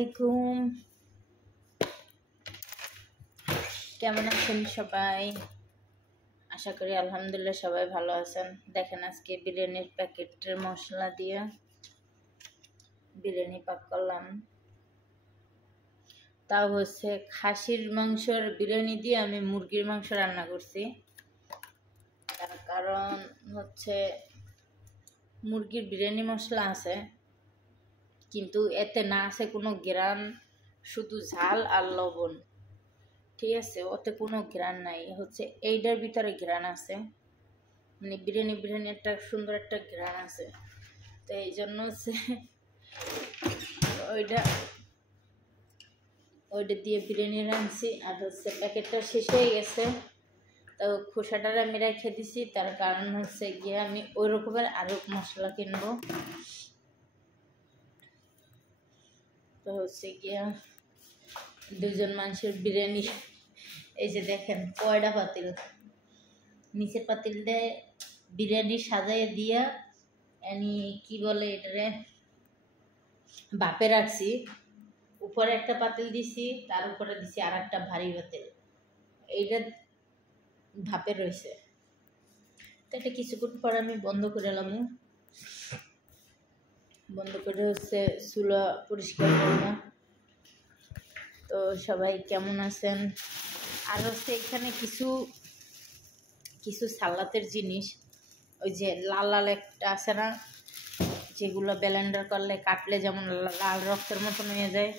আলাইকুম। কেমন আছেন সবাই? আশা করি আলহামদুলিল্লাহ সবাই ভালো আছেন। দেখেন আজকে বিরিয়ানির প্যাকেটের মশলা দিয়ে বিরিয়ানি পাক করলাম। তাও হচ্ছে খাসির মাংসের বিরিয়ানি দিয়ে আমি মুরগির মাংস রান্না করছি। তার কারণ হচ্ছে মুরগির বিরিয়ানি মশলা আছে, কিন্তু এতে না আছে কোনো গ্রান, শুধু ঝাল আর লবণ। ঠিক আছে, ওতে কোনো ঘ্রাণ নাই। হচ্ছে এইটার ভিতরে ঘ্রাণ আছে, মানে বিরিয়ানি একটা সুন্দর একটা ঘ্রাণ আছে। তো এই জন্য হচ্ছে ওইটা দিয়ে বিরিয়ানি রাঁধছি। আর হচ্ছে প্যাকেটটা শেষ হয়ে গেছে, তো খোসাটা আমি রেখে দিছি। তার কারণ হচ্ছে গিয়ে আমি ওই রকমের আরো মশলা কিনবো। তো হচ্ছে গিয়া দুজন মানুষের বিরিয়ানি। এই যে দেখেন কয়টা পাতিল, নিচের পাতিলটা বিরিয়ানি সাজাই দিয়া কি বলে এটারে বাপে রাখছি। উপরে একটা পাতিল দিছি, তার উপরে দিছি আর একটা ভারী পাতিল, এইটা ভাপে রয়েছে। তো এটা কিছুক্ষণ পর আমি বন্ধ করে এলাম। বন্ধ করে হচ্ছে চুলা পরিষ্কার করলাম। তো সবাই কেমন আছেন? আর হচ্ছে এখানে কিছু কিছু সালাতের জিনিস, ওই যে লাল লাল একটা আছে না, যেগুলো ব্লেন্ডার করলে কাটলে যেমন লাল রক্তের মতন হয়ে যায়,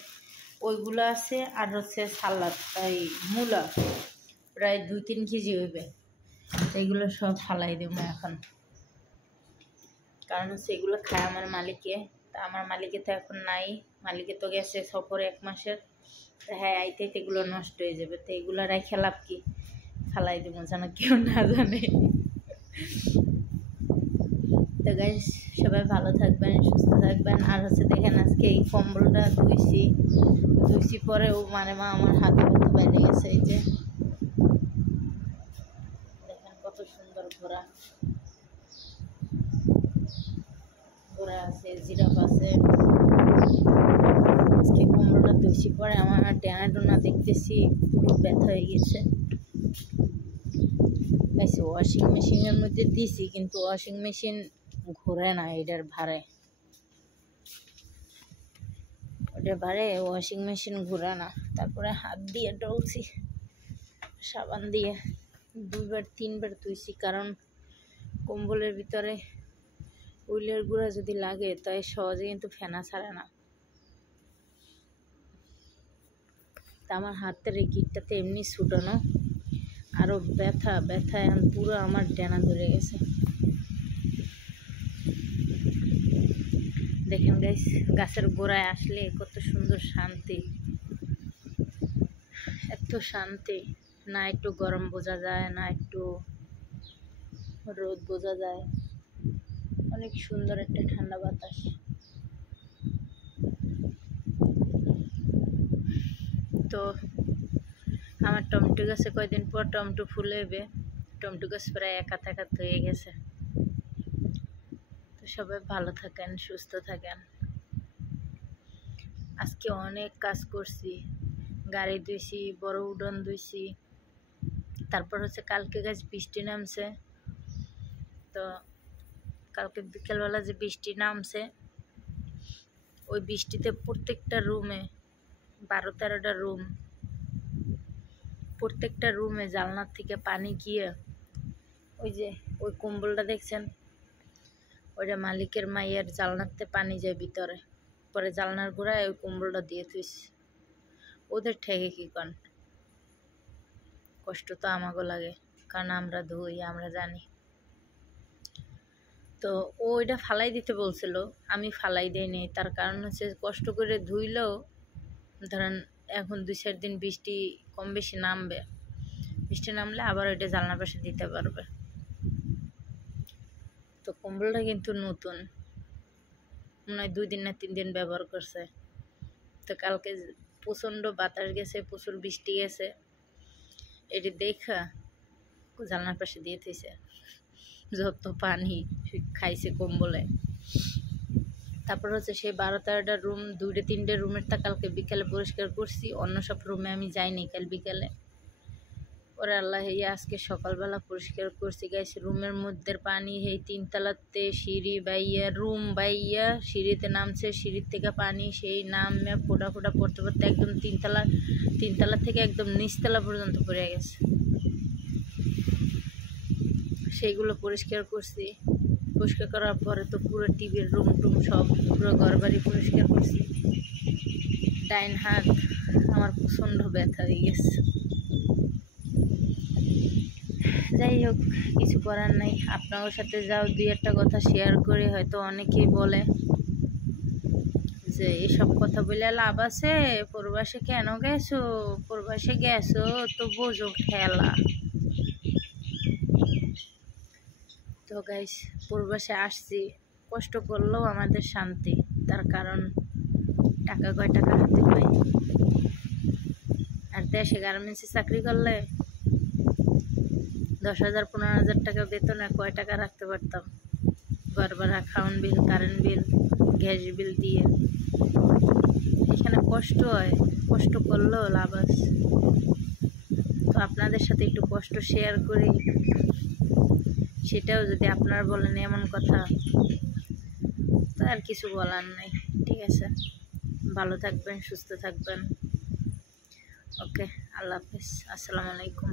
ওইগুলো আছে। আর হচ্ছে সালাদ, এই মূলা প্রায় 2-3 কেজি হইবে। এইগুলো সব ফালাই দেবো এখন, কারণ হচ্ছে এগুলো খায় আমার মালিকে। তা আমার মালিকে তো এখন নাই, মালিকে তো গেছে সফরে 1 মাসের। হ্যাঁ, আইতে এগুলো নষ্ট হয়ে যাবে। তো এগুলো রেখে লাভ কি, ফালাই দেবো যেন কেউ না জানে। তো গাইস, সবাই ভালো থাকবেন, সুস্থ থাকবেন। আর হচ্ছে দেখেন আজকে এই কম্বলটা ধুইছি পরে ও মানে মা আমার হাতে ব্যথা বেড়ে গেছে। এই যে দেখেন কত সুন্দর ঘোড়া আছে, জিরাফ আছে। আজকে কম্বলটা ধুইছি পরে আমার ডেনা ডোনা দেখতেছি খুব ব্যথা হয়ে গেছে। ওয়াশিং মেশিনের মধ্যে দিছি, কিন্তু ওয়াশিং মেশিন ঘুরে না, এটার ভারে ওয়াশিং মেশিন ঘুরে না। তারপরে হাত দিয়ে ডলছি, সাবান দিয়ে 2-3 বার ধুইছি, কারণ কম্বলের ভিতরে উইলের গুঁড়া যদি লাগে তাই সহজে কিন্তু ফেনা ছাড়ে না। তা আমার হাতের এই গিটটাতে এমনি ছুটানো, আরও ব্যথা এখন পুরো আমার ডেনা ধরে গেছে। দেখেন গাইস, গাছের গোড়ায় আসলে কত সুন্দর শান্তি, এত শান্তি। না একটু গরম বোঝা যায়, না একটু রোদ বোঝা যায়, অনেক সুন্দর একটা ঠান্ডা বাতাস। তো আমার টমেটো গাছে কয়দিন পর টমেটো ফুল হবে। টমেটো গাছ প্রায় একাত হয়ে গেছে। তো সবাই ভালো থাকেন, সুস্থ থাকেন। আজকে অনেক কাজ করছি, গাড়ি ধুইছি, বড় উডন ধুইছি। তারপর হচ্ছে কালকে গাছ বৃষ্টি নামছে। তো কালকে বিকেলবেলা যে বৃষ্টি নামছে, ওই বৃষ্টিতে প্রত্যেকটা রুমে 12-13টা রুম, প্রত্যেকটা রুমে জানলার থেকে পানি গিয়ে ওই কম্বলটা দেখছেন, ওইটা মালিকের মাইয়ের জানলাতে পানি যায় ভিতরে, পরে জানলার গোড়ায় ওই কম্বলটা দিয়ে থুইস। ওদের ঠেকে কি কন, কষ্ট তো আমাকেও লাগে, কারণ আমরা ধুই, আমরা জানি। তো ওইটা ফালাই দিতে বলছিল, আমি ফালাই দিইনি। তার কারণ হচ্ছে কষ্ট করে ধুইলেও ধরেন এখন 2-4 দিন বৃষ্টি কম বেশি নামবে, বৃষ্টি নামলে আবার ওইটা জানলার পাশে দিতে পারবে। তো কম্বলটা কিন্তু নতুন, মনে হয় 2 দিন না 3 দিন ব্যবহার করছে। তো কালকে প্রচণ্ড বাতাস গেছে, প্রচুর বৃষ্টি গেছে, এটি দেখা জানলার পাশে দিয়ে থইছে, যত পানি খাইছে কম্বলে। তারপর হচ্ছে সেই 12-13টা রুম, 2-3টে রুমেরটা কালকে বিকালে পরিষ্কার করছি, অন্য সব রুমে আমি যাইনি কাল বিকালে। ওরে আল্লাহ, এই আজকে সকালবেলা পরিষ্কার করছি গাইস। রুমের মধ্যে পানি, এই 3তলাতে সিঁড়ি বাইয়া, রুম বাইয়া সিঁড়িতে নামছে, সিঁড়ির থেকে পানি সেই নামে ফোটা ফোটা পড়তে পড়তে একদম তিনতলা থেকে একদম নিচতলা পর্যন্ত পড়ে গেছে। সেইগুলো পরিষ্কার করছি। পরিষ্কার করার পরে তো পুরো টিভির রুম টুম সব পুরো ঘরবাড়ি পরিষ্কার করছি। ডাইন হাত আমার প্রচণ্ড ব্যথা হয়ে গেছে। যাই হোক, কিছু করার নাই। আপনাদের সাথে যাও 2-একটা কথা শেয়ার করে। হয়তো অনেকেই বলে যে এসব কথা বলে লাভ আছে, প্রবাসে কেন গেছো, প্রবাসে গেছো তো বোঝো খেলা। তো গাইস, প্রবাসে আসছি, কষ্ট করলেও আমাদের শান্তি। তার কারণ টাকা কয় টাকা হাতে পাই। আর দেশে গার্মেন্টসে চাকরি করলে 10,000 15,000 টাকা বেতনে কয় টাকা রাখতে পারতাম, ঘর ভাড়া, খাওয়ান বিল, কারেন্ট বিল, গ্যাস বিল দিয়ে। এখানে কষ্ট হয়, কষ্ট করলেও লাভ আছে। তো আপনাদের সাথে একটু কষ্ট শেয়ার করি, সেটাও যদি আপনারা বলেন এমন কথা, তো আর কিছু বলার নাই। ঠিক আছে, ভালো থাকবেন, সুস্থ থাকবেন। ওকে, আল্লাহ হাফেজ, আসসালামু আলাইকুম।